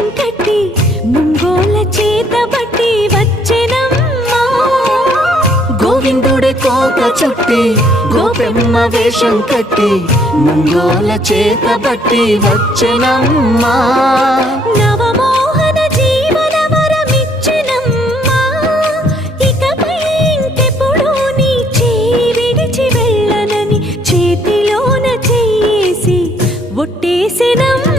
వేషం కట్టి ముంగోల చేతబట్టి వచ్చెనమ్మా. గోవిందుడి కోక చుట్టి గోపెమ్మ వేషం కట్టి ముంగోల చేతబట్టి వచ్చెనమ్మా. నవమోహన జీవన వరమిచ్చెనమ్మా. ఇకపై ఇంకెప్పుడు నీ చేయి విడిచి వెళ్ళనని చేతిలోన చెయ్యేసి ఒట్టేసెనమ్మా.